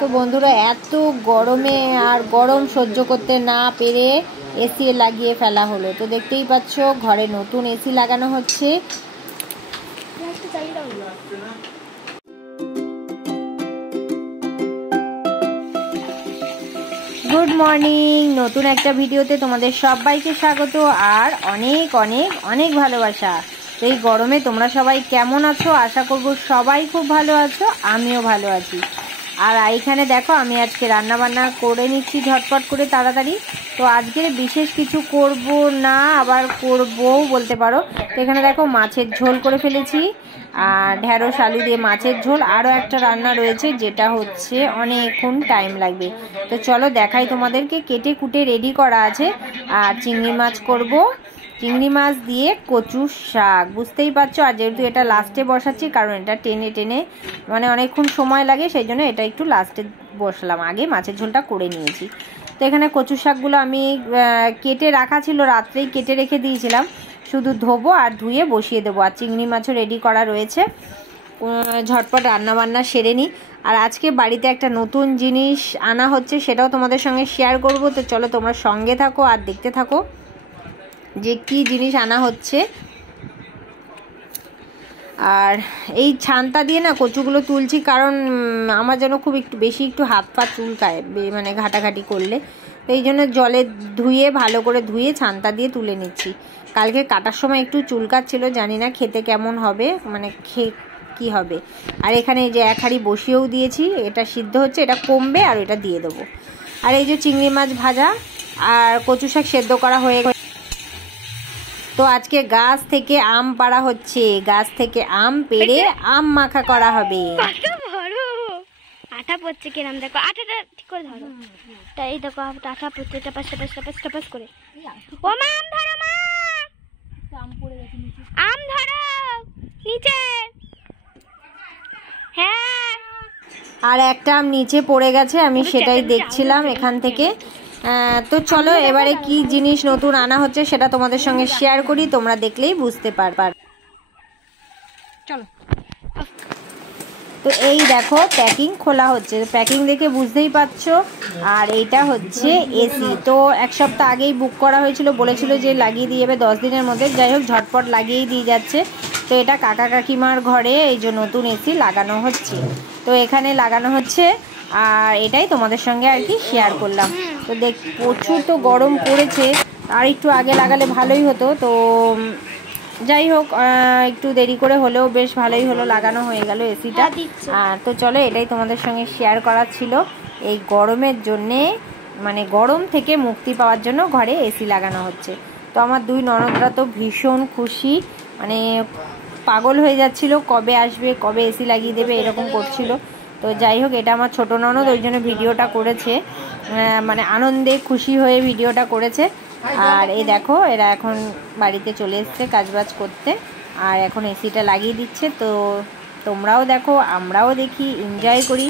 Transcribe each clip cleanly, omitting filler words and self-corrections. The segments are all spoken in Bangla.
তো বন্ধুরা এত গরমে আর গরম সহ্য করতে না পেরে এসি লাগিয়ে ফেলা হলো। তো দেখতেই পাচ্ছ ঘরে নতুন এসি লাগানো হচ্ছে। গুড মর্নিং, নতুন একটা ভিডিওতে তোমাদের সবাইকে স্বাগত আর অনেক অনেক অনেক ভালোবাসা। তো এই গরমে তোমরা সবাই কেমন আছো? আশা করব সবাই খুব ভালো আছো, আমিও ভালো আছি। আর এইখানে দেখো আমি আজকে রান্না বান্না করে নিচ্ছি ঝটপট করে তাড়াতাড়ি। তো আজকে বিশেষ কিছু করব না, আবার করবও বলতে পারো। তো এখানে দেখো মাছের ঝোল করে ফেলেছি, আর ঢেঁড়স আলু দিয়ে মাছের ঝোল। আরও একটা রান্না রয়েছে যেটা হচ্ছে অনেকক্ষণ টাইম লাগবে। তো চলো দেখাই তোমাদেরকে। কেটে কুটে রেডি করা আছে। আর চিংড়ি মাছ করব, চিংড়ি মাছ দিয়ে কচু শাক, বুঝতেই পারছো। আর যেহেতু এটা লাস্টে বসাচ্ছি কারণ এটা টেনে টেনে মানে অনেকক্ষণ সময় লাগে, সেই জন্য এটা একটু লাস্টে বসালাম, আগে মাছের ঝোলটা করে নিয়েছি। তো এখানে কচু শাকগুলো আমি কেটে রাখা ছিল, রাত্রেই কেটে রেখে দিয়েছিলাম, শুধু ধোবো আর ধুয়ে বসিয়ে দেবো। আর চিংড়ি মাছও রেডি করা রয়েছে, ঝটপট রান্নাবান্না সেরে নিই। আর আজকে বাড়িতে একটা নতুন জিনিস আনা হচ্ছে, সেটাও তোমাদের সঙ্গে শেয়ার করব। তো চলো তোমরা সঙ্গে থাকো আর দেখতে থাকো যে কি জিনিস আনা হচ্ছে। আর এই ছানটা দিয়ে না কচুগুলো তুলছি, কারণ আমার যেন খুব একটু হাত পা চুলকায় মানে ঘাটাঘাটি করলে। তো এই জন্য জলে ধুয়ে ভালো করে ধুয়ে ছানটা দিয়ে তুলে নিচ্ছি। কালকে কাটার সময় একটু চুলকাচ্ছিল, জানি না খেতে কেমন হবে, মানে কি হবে। আর এখানে এই যে এক হাঁড়ি বসিয়েও দিয়েছি, এটা সিদ্ধ হচ্ছে, এটা কমবে আর এটা দিয়ে দেবো। আর এই যে চিংড়ি মাছ ভাজা আর কচু শাক সেদ্ধ করা হয়ে গেছে। তো আজকে গাছ থেকে আম পাড়া হচ্ছে, গাছ থেকে আম পেড়ে আম মাখা করা হবে। আঠা পড়ছে কিরম দেখো, আঠাটা ঠিক করে ধরো। তাই দেখো আঠা পড়ছে, টাপাস টাপাস টাপাস টাপাস করে। ও মা আম ধরো, মা আম পড়ে গেছে নিচে, আম ধরো নিচে। হ্যাঁ, আর একটা আম নিচে পড়ে গেছে, আমি সেটাই দেখছিলাম এখান থেকে। তো চলো এবারে কি জিনিস নতুন আনা হচ্ছে সেটা তোমাদের সঙ্গে শেয়ার করি, তোমরা দেখলেই বুঝতে পারবে। চলো। তো এই দেখো প্যাকিং খোলা হচ্ছে, প্যাকিং দেখে বুঝতেই পারছো। আর এইটা হচ্ছে এসি। তো এক সপ্তাহ আগেই বুক করা হয়েছিল, বলেছিল যে লাগিয়ে দিয়ে যাবে 10 দিনের মধ্যে। যাই হোক ঝটপট লাগিয়েই দিয়ে যাচ্ছে। তো এটা কাকা কাকিমার ঘরে এই যে নতুন এসি লাগানো হচ্ছে, তো এখানে লাগানো হচ্ছে। আর এটাই তোমাদের সঙ্গে আর কি শেয়ার করলাম। তো প্রচুর তো গরম পড়েছে, আর একটু আগে লাগালে ভালোই হতো। তো যাই হোক একটু দেরি করে হলেও বেশ ভালোই হলো, লাগানো হয়ে গেল এসিটা। তো চলো এটাই তোমাদের সঙ্গে শেয়ার করার ছিল। এই গরমের জন্যে মানে গরম থেকে মুক্তি পাওয়ার জন্য ঘরে এসি লাগানো হচ্ছে। তো আমার দুই ননদরা তো ভীষণ খুশি, মানে পাগল হয়ে যাচ্ছিল, কবে আসবে, কবে এসি লাগিয়ে দেবে, এরকম করছিল। তো যাই হোক এটা আমার ছোটো ননদ, ওই জন্য ভিডিওটা করেছে, মানে আনন্দে খুশি হয়ে ভিডিওটা করেছে। আর এই দেখো এরা এখন বাড়িতে চলে এসছে কাজবাজ করতে, আর এখন এসিটা লাগিয়ে দিচ্ছে। তো তোমরাও দেখো, আমরাও দেখি, এনজয় করি,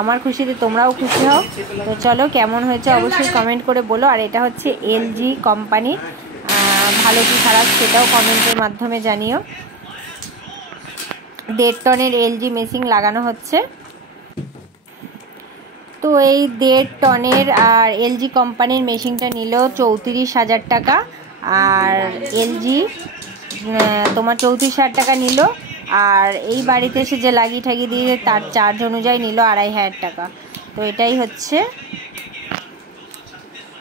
আমার খুশিতে তোমরাও খুশি হও। তো চলো কেমন হয়েছে অবশ্যই কমেন্ট করে বলো। আর এটা হচ্ছে এলজি কোম্পানির, ভালো কি খারাপ সেটাও কমেন্টের মাধ্যমে জানিও। 1.5 টনের এলজি মেশিন লাগানো হচ্ছে। তো এই 1.5 টনের আর এলজি কোম্পানির মেশিনটা নিল 34,000 টাকা, আর এলজি তোমার 34,000 টাকা নিল। আর এই বাড়িতে এসে যে লাগিয়ে ঠাগিয়ে দিয়ে তার চার্জ অনুযায়ী নিল 2,500 টাকা। তো এটাই হচ্ছে।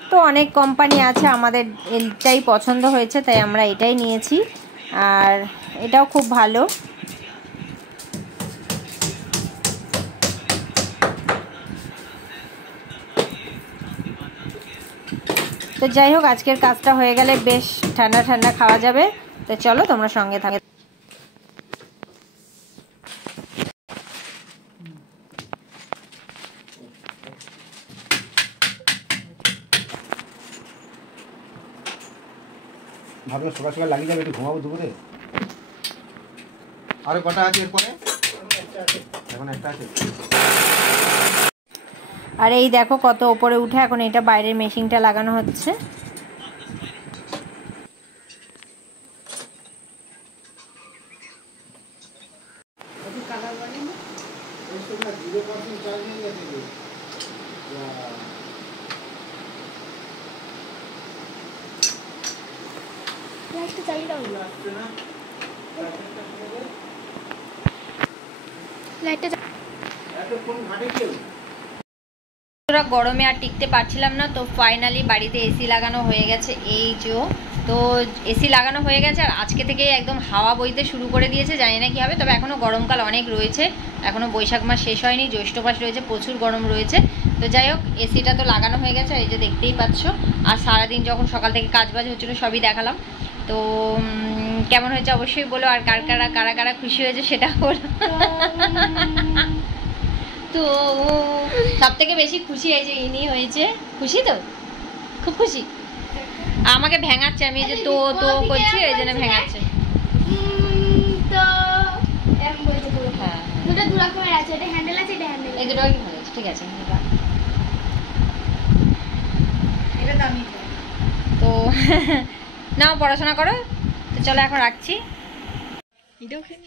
তো অনেক কোম্পানি আছে, আমাদের এটাই পছন্দ হয়েছে তাই আমরা এটাই নিয়েছি। আর এটাও খুব ভালো। তো যাই হোক আজকের কাজটা হয়ে গেলে বেশ ঠান্ডা ঠান্ডা খাওয়া যাবে। তো চলো তোমরা সঙ্গে থাকো। ভাবলাম সকাল সকাল লাগিয়ে যাবে, একটু ঘুমাবো দুপুরে। আরো কটা আছে এরপরে? এখন একটা আছে। আর এই দেখো কত উপরে উঠে এখন এটা বাইরের মেশিনটা লাগানো হচ্ছে। একটু চালিয়ে দাও লাইটটা। গরমে আর টিকতে পারছিলাম না, তো ফাইনালি বাড়িতে এসি লাগানো হয়ে গেছে। এই যে তো এসি লাগানো হয়ে গেছে আর আজকে থেকে একদম হাওয়া বইতে শুরু করে দিয়েছে। জানি না কী হবে, তবে এখনও গরমকাল অনেক রয়েছে, এখনও বৈশাখ মাস শেষ হয়নি, জ্যৈষ্ঠ মাস রয়েছে, প্রচুর গরম রয়েছে। তো যাই হোক, এসিটা তো লাগানো হয়ে গেছে, এই যে দেখতেই পাচ্ছ। আর সারাদিন যখন সকাল থেকে কাজ বাজ হচ্ছিলো সবই দেখালাম। তো কেমন হয়েছে অবশ্যই বলো, আর কারা কারা খুশি হয়েছে সেটা বলো। তো সব থেকে বেশি খুশি এই যে ইনি হয়েছে। খুশি তো, খুব খুশি। আমাকে ভেঙাচ্ছে, আমি এই যে তো করছি, এই জন্য ভেঙাচ্ছে। তো এরকম বলতে পুরো হ্যাঁ দুটো দু রকমের আছে, এটা হ্যান্ডেল আছে, এটা হ্যান্ডেল। এই দুটো কি ভালো আছে, ঠিক আছে। এটা দামি তো। নাও পড়াশোনা করো। তো চলো এখন রাখছি। এটাও খেয়ে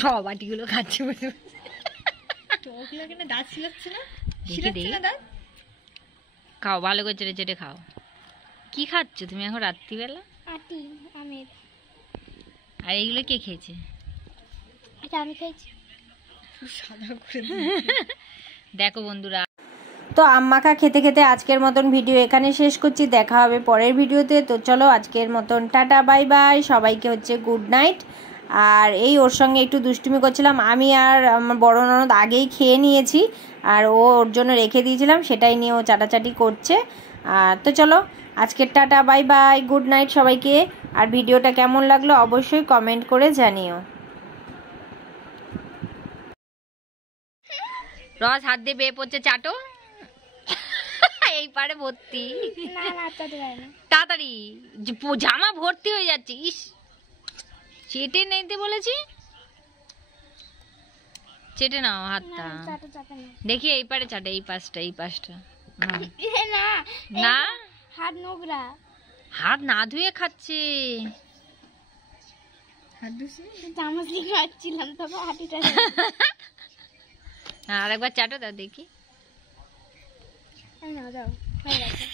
সব বাটিগুলো খাচ্ছি বসে। দাঁত ছিলাচ্ছে না, দাঁত খাও ভালো করে, চেটে চেটে খাও। কি খাচ্ছ তুমি এখন রাত্রিবেলা? আটি আমের। আর এইগুলো কে খেয়েছে? এটা আমি খেয়েছি। দেখো বন্ধুরা, তো আম মাখা খেতে খেতে আজকের মতন ভিডিও এখানে শেষ করছি। দেখা হবে পরের ভিডিওতে। তো চলো আজকের মতন টাটা বাই বাই, সবাইকে হচ্ছে গুড নাইট। আর এই ওর সঙ্গে একটু দুষ্টুমি করছিলাম, আমি আর আমার বড় ননদ আগেই খেয়ে নিয়েছি, আর ওর জন্য রেখে দিয়েছিলাম, সেটাই নিয়ে ও চাটাচাটি করছে। তো চলো আজকের tata bye bye, good night সবাইকে। আর ভিডিওটা কেমন লাগলো অবশ্যই কমেন্ট করে জানিও। রস হাত দিয়ে বেয়ে পড়ছে, চাটো। এই পারে ভর্তি, না না চাটতে পারে না, তাড়াতাড়ি জামা ভর্তি হয়ে যাচ্ছে। ইস, চেটে নিতে বলেছি, চেটে নাও হাতটা। দেখি এই পারে চাটে, এই পাশটা, এই পাশটা। না না, হাত নোংরা, হাত না ধুয়ে খাচ্ছে। হাত ধুছি, চামচ দিয়ে খাচ্ছিলাম, তবে হাঁটিটা। আর একবার চাটো দাও দেখি। না দাও, হয়ে গেছে।